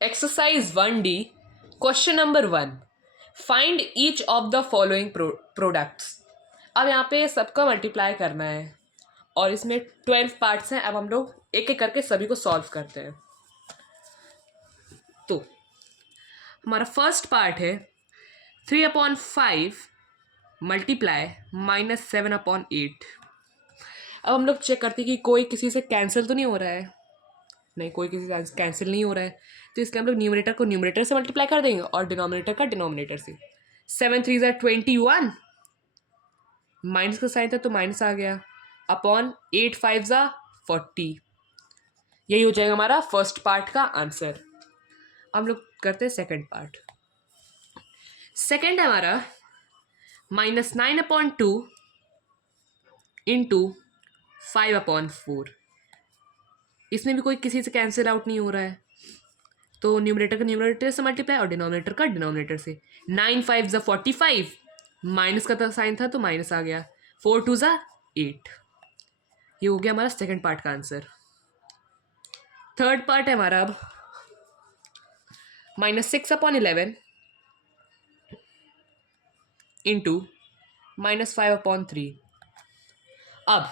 Exercise 1D question number 1, find each of the following products. अब यहाँ पे सबका मल्टीप्लाई करना है और इसमें 12 पार्ट्स हैं। अब हम लोग एक एक करके सभी को सॉल्व करते हैं। तो हमारा फर्स्ट पार्ट है 3/5 मल्टीप्लाई -7/8। अब हम लोग चेक करते हैं कि कोई किसी से कैंसिल तो नहीं हो रहा है। नहीं, कोई किसी से कैंसिल नहीं हो रहा है, तो इसलिए हम लोग न्यूमरेटर को न्यूमरेटर से मल्टीप्लाई कर देंगे और डिनोमिनेटर का डिनोमिनेटर से। 7 3 21, माइनस का साइन था तो माइनस आ गया, अपॉन 8 5 40। यही हो जाएगा हमारा फर्स्ट पार्ट का आंसर। हम लोग करते हैं सेकंड पार्ट। सेकंड है हमारा -9/2 इंटू 5/4। इसमें भी कोई किसी से कैंसिल आउट नहीं हो रहा है, तो न्यूमरेटर का न्यूमरेटर से मल्टीप्लाई और डिनोमिनेटर का डिनोमिनेटर से। 9 5 45, माइनस का साइन था तो माइनस आ गया, 4 2 8। ये हो गया हमारा सेकंड पार्ट का आंसर। थर्ड पार्ट है हमारा अब -6/11 इंटू -5/3। अब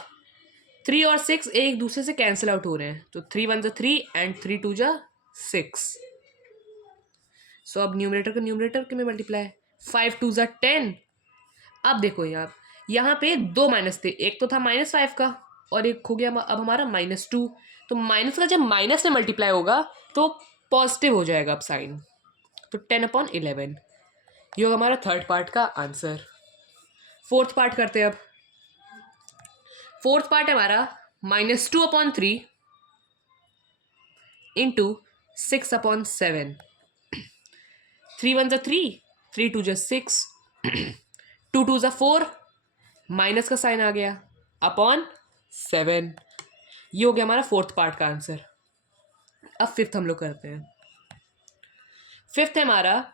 3 और 6 एक दूसरे से कैंसिल आउट हो रहे हैं, तो 3 1 3 एंड 3 2 6। सो अब न्यूमरेटर को न्यूमरेटर के में मल्टीप्लाई, 5 2 10। अब देखो यहाँ पे दो माइनस थे, एक तो था -5 का और एक हो गया अब हमारा -2। तो माइनस का जब माइनस में मल्टीप्लाई होगा तो पॉजिटिव हो जाएगा अब साइन, तो 10/11। ये होगा हमारा थर्ड पार्ट का आंसर। फोर्थ पार्ट करते हैं अब। फोर्थ पार्ट है हमारा -2/3 इंटू 6/7। 3 1 3, 3 2 6, 2 2 4, माइनस का साइन आ गया, अपॉन 7। ये हो गया हमारा फोर्थ पार्ट का आंसर। अब फिफ्थ हम लोग करते हैं। फिफ्थ है हमारा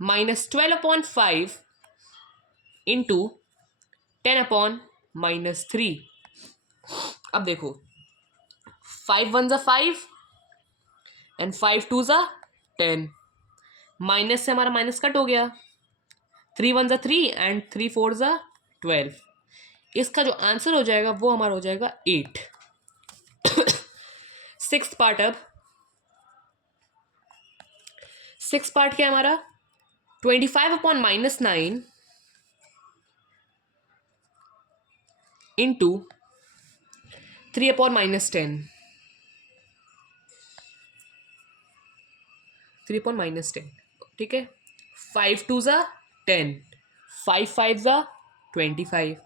-12/5 इंटू 10/-3। अब देखो 5 1 5 एंड 5 2 10। माइनस से हमारा माइनस कट हो गया, 3 1 3 एंड 3 4 12। इसका जो आंसर हो जाएगा वो हमारा हो जाएगा 8। Six part. अब सिक्स पार्ट क्या है हमारा 25/-9 इंटू 3/-10। 3/-10, ठीक है। 5 2 10, 5 5 25,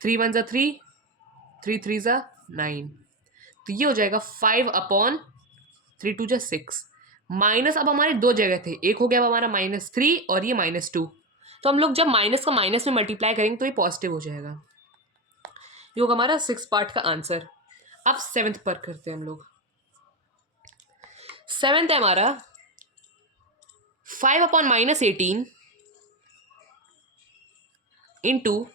3 1 3, 3 3 9। तो ये हो जाएगा 5/3 2 6। माइनस अब हमारे दो जगह थे, एक हो गया अब हमारा -3 और ये -2। तो हम लोग जब माइनस का माइनस में मल्टीप्लाई करेंगे तो ये पॉजिटिव हो जाएगा। ये होगा हमारा सिक्स पार्ट का आंसर। अब सेवेंथ पर करते हैं हम लोग। सेवेंथ है हमारा 5/-18 इंटू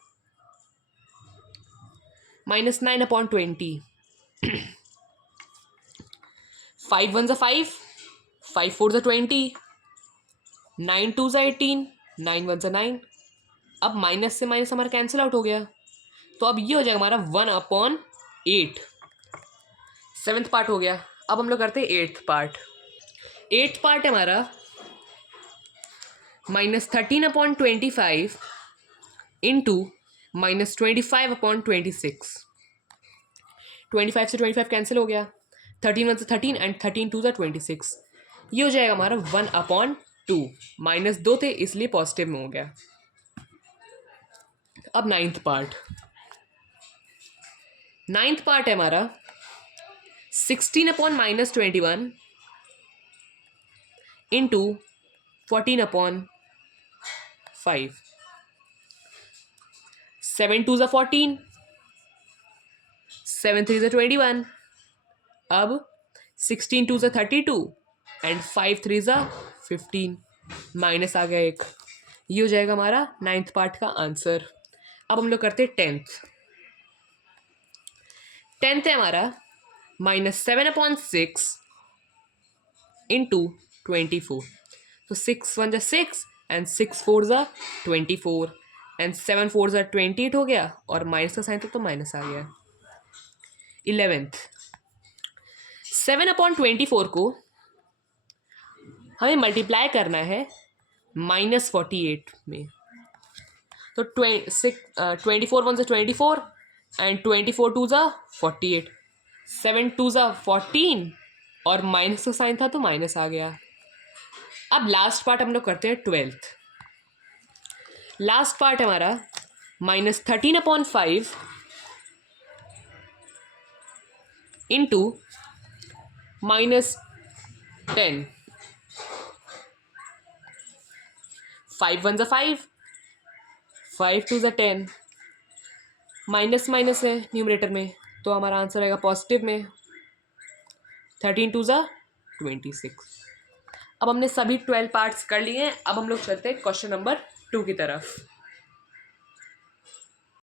-9/20। 5 1 5, 5 4 20, 9 2 18, 9 1 9। अब माइनस से माइनस हमारा कैंसिल आउट हो गया, तो अब ये हो जाएगा हमारा 1/8। सेवेंथ पार्ट हो गया। अब हम लोग करते हैं एट्थ पार्ट। एट्थ पार्ट है हमारा -13/25 इंटू -25/26। 25 से 25 कैंसिल हो गया, 13 1 13 एंड 13 2 26। ये हो जाएगा हमारा 1/2। माइनस दो थे इसलिए पॉजिटिव में हो गया। अब नाइन्थ पार्ट। नाइन्थ पार्ट है हमारा 16/-21 इंटू 14/5। 7 2 14, 7 3 21। अब 16 2 32 एंड 5 3 15। माइनस आ गया एक। ये हो जाएगा हमारा नाइन्थ पार्ट का आंसर। अब हम लोग करते हैं टेंथ। टेंथ है हमारा -7/6 इंटू 24. तो 6 1 जा 6 एंड 6 4 जा 24 एंड 7 4 जा 28 हो गया और माइनस का साइन तो माइनस आ गया. 11th 7/24 को हमें मल्टीप्लाई करना है -48 में. तो 24 1 जा 24 एंड 24 2 जा 48, 7 2 जा 14 और माइनस का साइन था तो माइनस आ गया. अब लास्ट पार्ट हम लोग करते हैं 12th. लास्ट पार्ट हमारा -13/5 इंटू -10. 5 1 जा 5, 5 2 जा 10, माइनस माइनस है न्यूमरेटर में तो हमारा आंसर आएगा पॉजिटिव में. 13 2 जा 26. अब हमने सभी 12 पार्ट्स कर लिए हैं. अब हम लोग चलते हैं क्वेश्चन नंबर 2 की तरफ.